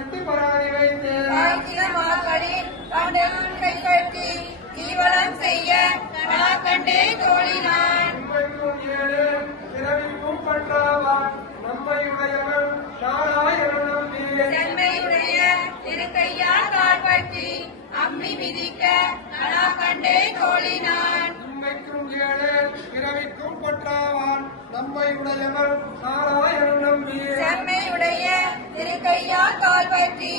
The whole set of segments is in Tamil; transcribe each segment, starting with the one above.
மன்னித்து பராதி வைத்து கட்டி ஈவலம் செய்ய கண்டே தோழினான் பிறவிக்கும் பற்றாவான் நம்மையுடையவன் நாராயணனும் செம்மையுடைய திருக்கையால் கால் பற்றி அம்மி மிதிக்க கண்டே தோழினான் உண்மைக்கும் ஏழு பிறவிக்கும் பற்றாவான் நம்மையுடையவன் நாராயணனும் செம்மையுடைய திருக்கையால் கால் பற்றி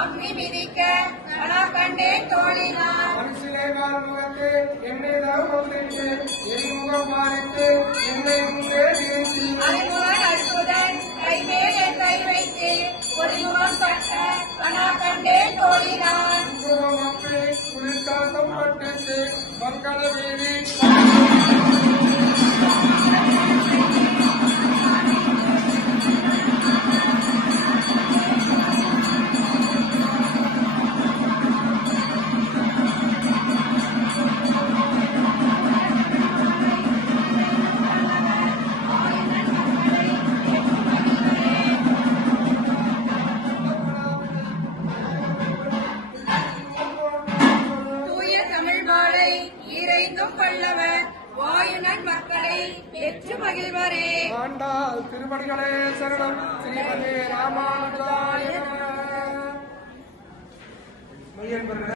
அம்மி மிதிக்க கண்டே தோழினான் மனுஷிலே வாழ்முகத்து என்னை தவமொன்றிட்டு எரிமுகம் மாறிட்டு என்னை முன்னே நிறுத்தி அறிமுகன் அற்புதன் கைமேல் என் கை வைத்து ஒருமுகம் பட்ட கண்டே தோழினான் முகம் அப்பி குளிர்காசம் பட்டுட்டு மங்கள வீதி பல்லவர் வாயுனன் மக்களை பெற்று மகிழ்வரே. ஆண்டாள் திருமணிகளே சரணம். ஸ்ரீமதே ராமானுஜாய நமः.